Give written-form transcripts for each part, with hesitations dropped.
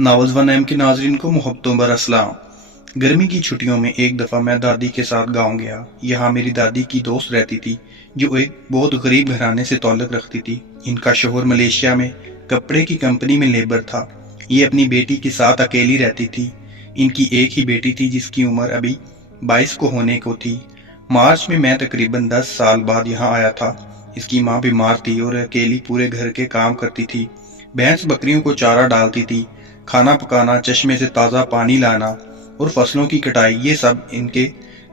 नावज़ one M के नाजरीन को मोहब्बतों बर अस्सलाम। गर्मी की छुट्टियों में एक दफ़ा मैं दादी के साथ गांव गया। यहाँ मेरी दादी की दोस्त रहती थी जो एक बहुत गरीब घराने से ताल्लुक़ रखती थी। इनका शोहर मलेशिया में कपड़े की कंपनी में लेबर था। ये अपनी बेटी के साथ अकेली रहती थी। इनकी एक ही बेटी थी जिसकी उम्र अभी 22 को होने को थी। मार्च में मैं तकरीबन 10 साल बाद यहाँ आया था। इसकी माँ बीमार थी और अकेली पूरे घर के काम करती थी। भैंस बकरियों को चारा डालती थी, खाना पकाना, चश्मे से ताज़ा पानी लाना और फसलों की कटाई, ये सब इनके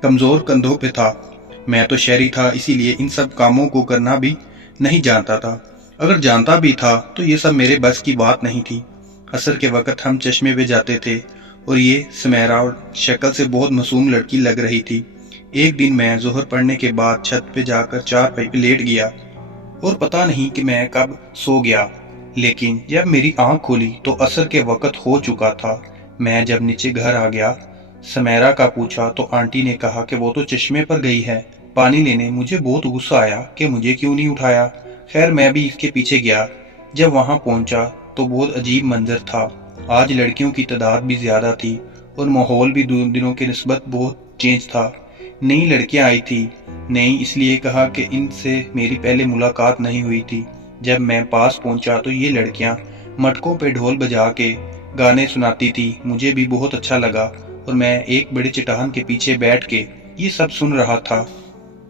कमज़ोर कंधों पे था। मैं तो शहरी था, इसीलिए इन सब कामों को करना भी नहीं जानता था। अगर जानता भी था तो ये सब मेरे बस की बात नहीं थी। असर के वक़्त हम चश्मे पे जाते थे और ये सुमेरा और शक्ल से बहुत मासूम लड़की लग रही थी। एक दिन मैं ज़ोहर पढ़ने के बाद छत पे जाकर चारपाई पे लेट गया और पता नहीं कि मैं कब सो गया, लेकिन जब मेरी आंख खुली तो असर के वक़्त हो चुका था। मैं जब नीचे घर आ गया, समेरा का पूछा तो आंटी ने कहा कि वो तो चश्मे पर गई है पानी लेने। मुझे बहुत गुस्सा आया कि मुझे क्यों नहीं उठाया। खैर मैं भी इसके पीछे गया। जब वहां पहुंचा तो बहुत अजीब मंजर था। आज लड़कियों की तादाद भी ज्यादा थी और माहौल भी दिनों के निस्बत बहुत चेंज था। नई लड़कियां आई थी। नई इसलिए कहा कि इनसे मेरी पहले मुलाकात नहीं हुई थी। जब मैं पास पहुंचा तो ये लड़कियां मटकों पे ढोल बजा के गाने सुनाती थी। मुझे भी बहुत अच्छा लगा और मैं एक बड़े चट्टान के पीछे बैठ के ये सब सुन रहा था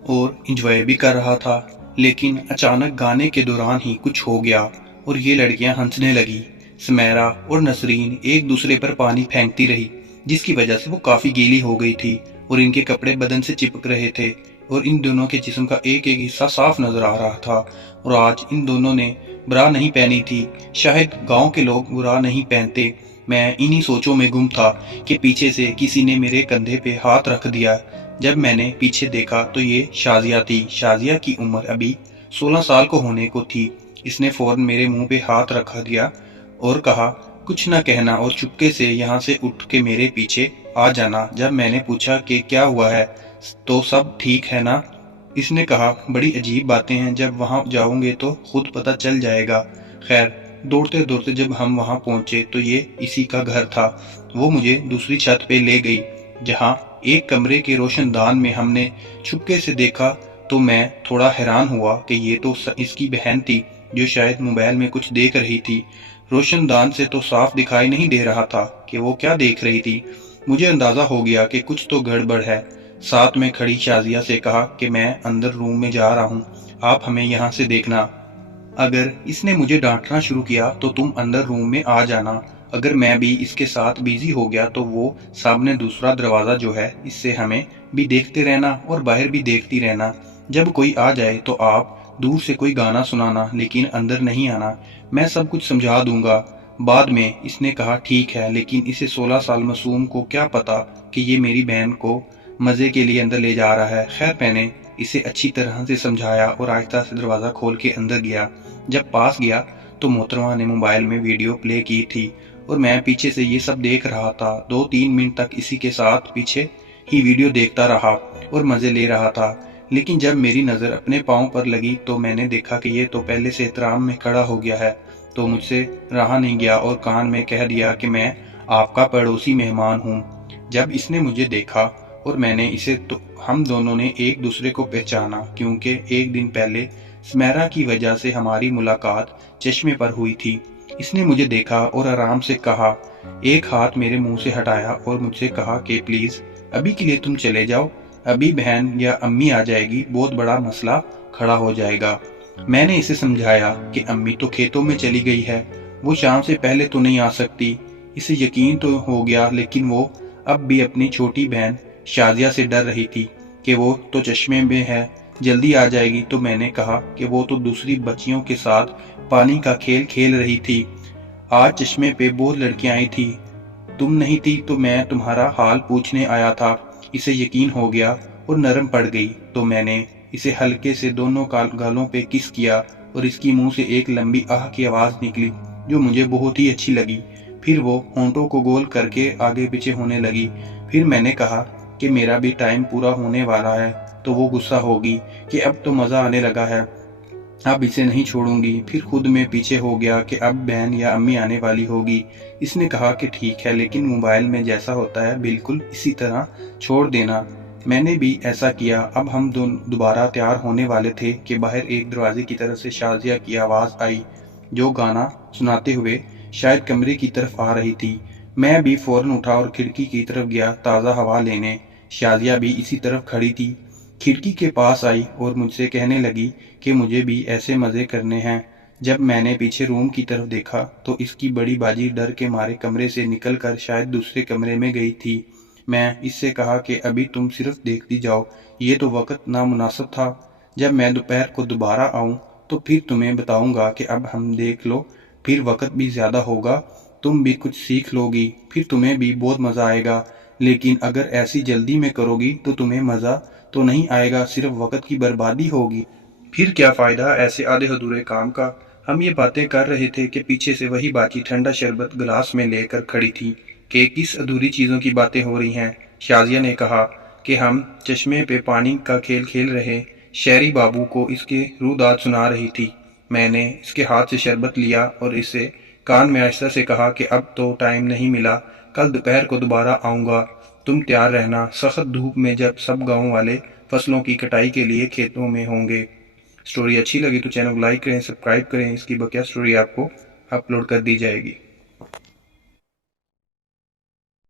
और इंजॉय भी कर रहा था। लेकिन अचानक गाने के दौरान ही कुछ हो गया और ये लड़कियां हंसने लगी। सुमेरा और नसरीन एक दूसरे पर पानी फेंकती रही, जिसकी वजह से वो काफी गीली हो गई थी और इनके कपड़े बदन से चिपक रहे थे और इन दोनों के जिस्म का एक एक हिस्सा साफ नजर आ रहा था। और आज इन दोनों ने ब्रा नहीं पहनी थी। शायद गांव के लोग ब्रा नहीं पहनते। मैं इन्हीं सोचों में गुम था कि पीछे से किसी ने मेरे कंधे पे हाथ रख दिया। जब मैंने पीछे देखा तो ये शाजिया थी। शाजिया की उम्र अभी 16 साल को होने को थी। इसने फौरन मेरे मुंह पे हाथ रखा दिया और कहा, कुछ न कहना और चुपके से यहाँ से उठ के मेरे पीछे आ जाना। जब मैंने पूछा कि क्या हुआ है तो सब ठीक है ना, इसने कहा, बड़ी अजीब बातें हैं, जब वहां जाओगे तो खुद पता चल जाएगा। खैर दौड़ते दौड़ते जब हम वहां पहुंचे तो ये इसी का घर था। वो मुझे दूसरी छत पे ले गई जहां एक कमरे के रोशनदान में हमने छुपके से देखा। तो मैं थोड़ा हैरान हुआ कि ये तो इसकी बहन थी जो शायद मोबाइल में कुछ देख रही थी। रोशनदान से तो साफ दिखाई नहीं दे रहा था कि वो क्या देख रही थी। मुझे अंदाजा हो गया कि कुछ तो गड़बड़ है। साथ में खड़ी शाजिया से कहा कि मैं अंदर रूम में जा रहा हूँ, आप हमें यहाँ से देखना। अगर इसने मुझे डांटना शुरू किया तो तुम अंदर रूम में आ जाना। अगर मैं भी इसके साथ बिजी हो गया तो वो सामने दूसरा दरवाजा जो है इससे हमें भी देखते रहना और बाहर भी देखती रहना। जब कोई आ जाए तो आप दूर से कोई गाना सुनाना, लेकिन अंदर नहीं आना। मैं सब कुछ समझा दूंगा बाद में। इसने कहा ठीक है, लेकिन इसे 16 साल मासूम को क्या पता कि ये मेरी बहन को मजे के लिए अंदर ले जा रहा है। खैर मैंने इसे अच्छी तरह से समझाया और आहिस्ता से दरवाजा खोल के अंदर गया। जब पास गया तो मोहतरमा ने मोबाइल में वीडियो प्ले की थी और मैं पीछे से ये सब देख रहा था। 2-3 मिनट तक इसी के साथ पीछे ही वीडियो देखता रहा और मजे ले रहा था। लेकिन जब मेरी नजर अपने पाँव पर लगी तो मैंने देखा कि ये तो पहले से एहतराम में खड़ा हो गया है। तो मुझसे रहा नहीं गया और कान में कह दिया कि मैं आपका पड़ोसी मेहमान हूँ। जब इसने मुझे देखा और मैंने इसे, तो हम दोनों ने एक दूसरे को पहचाना, क्योंकि एक दिन पहले सुमेरा की वजह से हमारी मुलाकात चश्मे पर हुई थी। इसने मुझे देखा और आराम से कहा, एक हाथ मेरे मुंह से हटाया और मुझसे कहा कि प्लीज अभी के लिए तुम चले जाओ, अभी बहन या अम्मी आ जाएगी, बहुत बड़ा मसला खड़ा हो जाएगा। मैंने इसे समझाया कि अम्मी तो खेतों में चली गई है, वो शाम से पहले तो नहीं आ सकती। इसे यकीन तो हो गया, लेकिन वो अब भी अपनी छोटी बहन शाजिया से डर रही थी कि वो तो चश्मे में है, जल्दी आ जाएगी। तो मैंने कहा कि वो तो दूसरी बच्चियों के साथ पानी का खेल खेल रही थी। आज चश्मे पे बहुत लड़कियां आई थी, तुम नहीं थी, तो मैं तुम्हारा हाल पूछने आया था। इसे यकीन हो गया और नरम पड़ गई। तो मैंने इसे हल्के से दोनों गालों पे किस किया और इसकी मुंह से एक लंबी आह की आवाज निकली जो मुझे बहुत ही अच्छी लगी। फिर वो होंठों को गोल करके आगे पीछे होने लगी। फिर मैंने कहा कि मेरा भी टाइम पूरा होने वाला है, तो वो गुस्सा होगी कि अब तो मजा आने लगा है, اب اسے نہیں چھوڑوں گی۔ پھر خود میں پیچھے ہو گیا کہ اب بہن یا امی آنے والی ہوگی۔ اس نے کہا کہ ٹھیک ہے، لیکن موبائل میں جیسا ہوتا ہے بالکل اسی طرح چھوڑ دینا۔ میں نے بھی ایسا کیا۔ اب ہم دوبارہ تیار ہونے والے تھے کہ باہر ایک دروازے کی طرف سے شازیہ کی آواز آئی، جو گانا سناتے ہوئے شاید کمرے کی طرف آ رہی تھی۔ میں بھی فوراً اٹھا اور کھڑکی کی طرف گیا تازہ ہوا لینے۔ شازیہ بھی اسی طرف کھڑی تھی۔ کھڑکی کے پاس آئی اور مجھ سے کہنے لگی کہ مجھے بھی ایسے مزے کرنے ہیں۔ جب میں نے پیچھے روم کی طرف دیکھا تو اس کی بڑی باجی ڈر کے مارے کمرے سے نکل کر شاید دوسرے کمرے میں گئی تھی۔ میں اس سے کہا کہ ابھی تم صرف دیکھتی جاؤ، یہ تو وقت نامناسب تھا۔ جب میں دوپہر کو دوبارہ آؤں تو پھر تمہیں بتاؤں گا کہ اب ہم دیکھ لو، پھر وقت بھی زیادہ ہوگا، تم بھی کچھ سیکھ لو گی، پھر تمہیں بھی بہت مزہ آئے گا۔ لیکن اگر ایسی جلدی میں کرو گی تو تمہیں مزہ تو نہیں آئے گا، صرف وقت کی بربادی ہوگی۔ پھر کیا فائدہ ایسے آدھے ادھورے کام کا؟ ہم یہ باتیں کر رہے تھے کہ پیچھے سے وہی باجی ٹھنڈا شربت گلاس میں لے کر کھڑی تھی کہ کس ادھوری چیزوں کی باتیں ہو رہی ہیں۔ شازیہ نے کہا کہ ہم چشمے پہ پانی کا کھیل کھیل رہے۔ شہری بابو کو اس کے روداد سنا رہی تھی۔ میں نے اس کے ہاتھ سے شربت لیا اور اسے کان میں آہستہ سے کہا کہ اب تو ٹائم نہیں ملا، کل دوپہر کو دوبارہ آؤں گا، تم تیار رہنا، سخت دھوپ میں، جب سب گاؤں والے فصلوں کی کٹائی کے لیے کھیتوں میں ہوں گے۔ سٹوری اچھی لگی تو چینل کو لائک کریں، سبسکرائب کریں، اس کی بقیہ سٹوری آپ کو اپلوڈ کر دی جائے گی۔